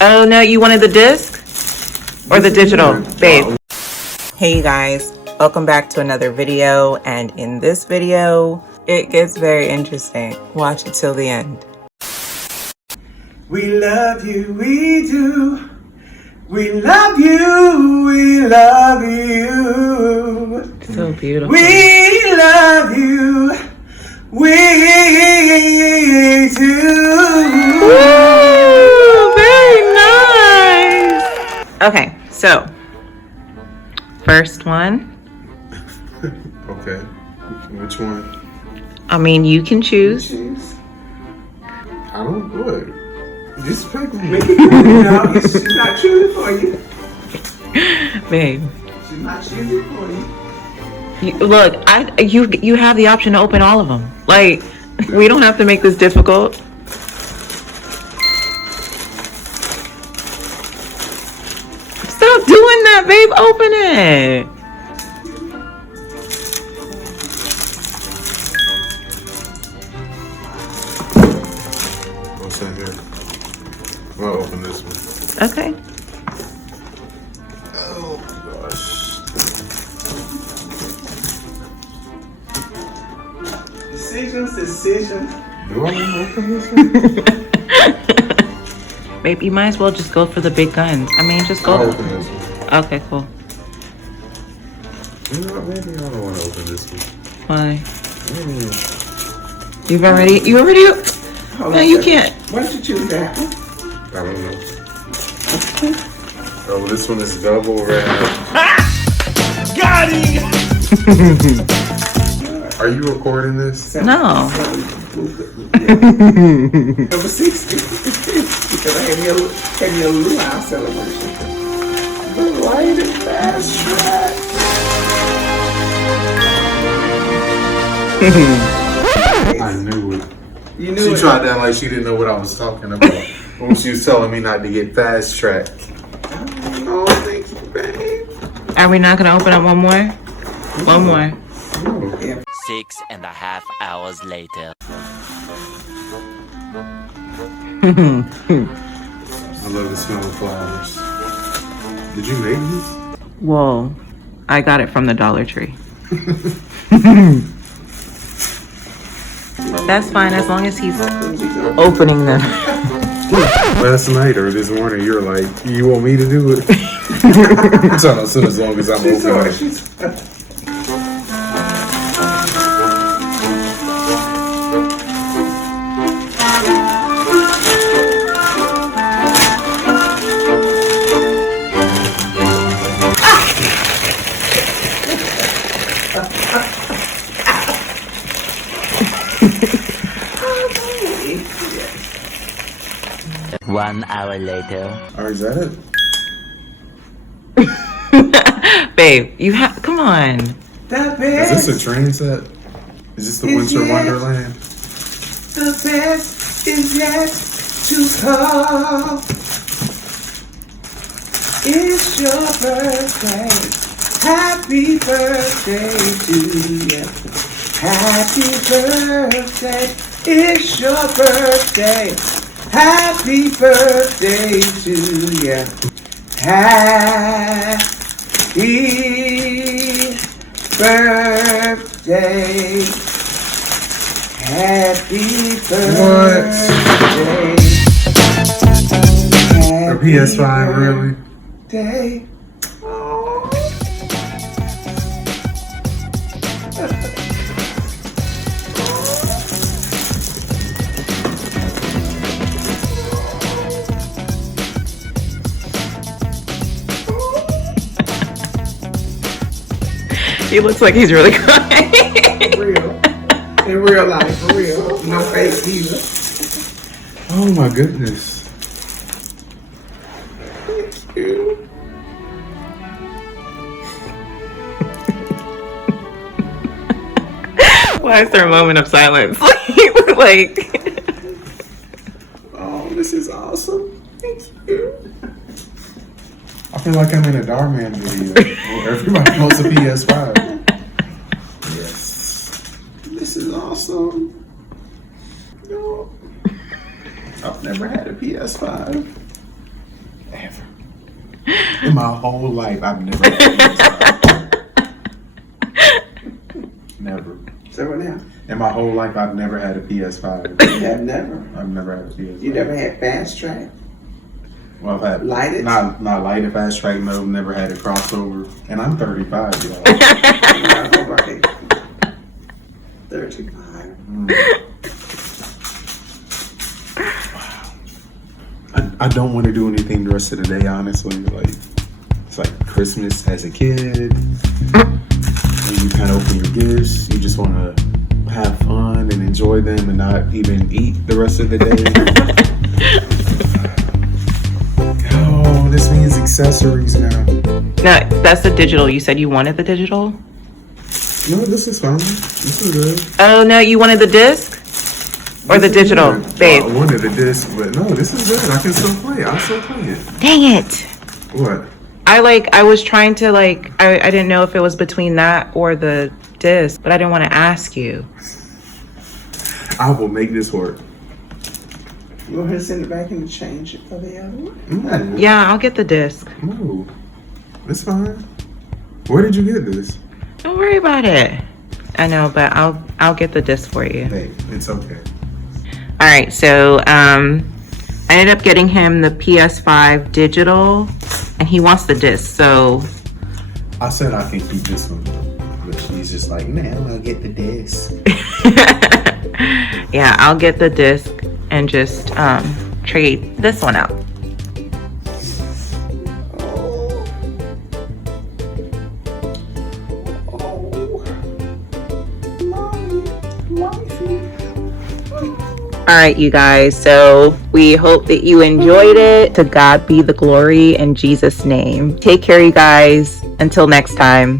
Oh no, you wanted the disc or the digital, babe? Hey guys, welcome back to another video, and in this video it gets very interesting. Watch it till the end. We love you, we do. We love you, we love you. So beautiful. We love you, we do. Woo, very nice. Okay, so first one. Okay. Which one? I mean, you can choose. I don't what. Just pick me. No, she's not choosing for you. Babe. She's not choosing for you. Look, you have the option to open all of them. Like, we don't have to make this difficult. Stop doing that, babe. Open it. What's in here? I'll open this one. Okay. Oh gosh. Decision. Do I want to open this one? Babe, you might as well just go for the big guns. I mean, just go. I'll open this one. Okay, cool. You know what? Maybe I don't want to open this one. Why? Mm, You already? Hold No, on you a second. can't. Why don't you choose that one? I don't know. Oh, this one is double red. Got it! Are you recording this? No. Number 60. Because I had me a luau celebration. The light and fast track. I knew it. You knew She it. tried to act like she didn't know what I was talking about when she was telling me not to get fast track. Oh, thank you, babe. Are we not gonna open up one more? One more. Oh. 6.5 hours later. I love the smell of flowers. Did you make these? Whoa. I got it from the Dollar Tree. That's fine as long as he's opening them. Last night or this morning, you're like, you want me to do it? I'm trying to sit as long as I'm opening. One hour later. Alright, is that it? Babe, you have. Come on. The Is best. this a train set? Is this the It's Winter yet. Wonderland? The best is yet to come. It's your birthday. Happy birthday to you. Happy birthday. It's your birthday. Happy birthday to you. Happy birthday. Happy birthday. A PS5, really? Day. Oh. He looks like he's really crying. Real. In real life, for real. No fake either. Oh my goodness. Thank you. Why is there a moment of silence? Like. Oh, this is awesome. Thank you. I feel like I'm in a Darman video where everybody wants a PS5. Yes. This is awesome. No. I've never had a PS5. In my whole life, I've never had a PS5. Never. So what now? In my whole life, I've never had a PS5. You have never. I've never had a PS5. You never had fast track? Well, I've had Lighted? Not lighted fast track. No, never had a crossover. And I'm 35, y'all. All right. 35. I don't want to do anything the rest of the day, honestly. Like, it's like Christmas as a kid. When you kind of open your gifts, you just want to have fun and enjoy them and not even eat the rest of the day. Oh, this means accessories now. No, that's the digital. You said you wanted the digital? No, this is fine. This is good. Oh, no, you wanted the disc? Or the This is digital, good. babe? I wanted a disc, but no, this is good. I can still play it. I'll still play it. Dang it. What? I was trying to I didn't know if it was between that or the disc, but I didn't want to ask you. I will make this work. You want her to send it back and change it for the other one? No, Yeah, I'll get the disc. no, it's fine. Where did you get this? Don't worry about it. I know, but I'll get the disc for you. Hey, it's okay. All right, so I ended up getting him the PS5 digital, and he wants the disc. So I said I can keep this one, but she's just like, nah, I'll get the disc. yeah, I'll get the disc and just trade this one out. All right, you guys, so we hope that you enjoyed it. To God be the glory in Jesus' name. Take care, you guys. Until next time.